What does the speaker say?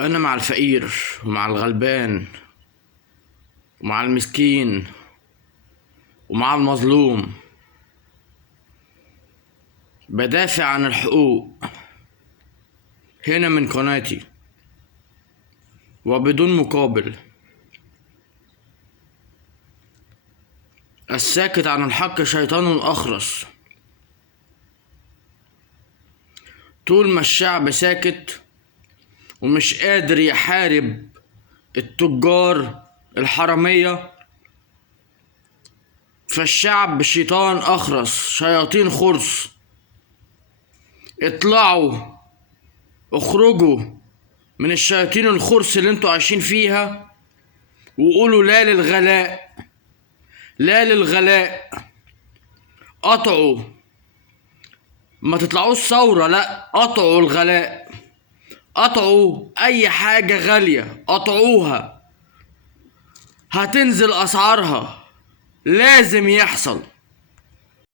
أنا مع الفقير ومع الغلبان ومع المسكين ومع المظلوم. بدافع عن الحقوق هنا من قناتي وبدون مقابل. الساكت عن الحق شيطان أخرس. طول ما الشعب ساكت ومش قادر يحارب التجار الحرامية، فالشعب شيطان أخرس، شياطين خرس. اطلعوا، اخرجوا من الشياطين الخرس اللي انتوا عايشين فيها وقولوا لا للغلاء، لا للغلاء. قطعوا، ما تطلعوش ثورة، لا، قطعوا الغلاء، قطعوا اي حاجة غالية، قطعوها. هتنزل اسعارها، لازم يحصل.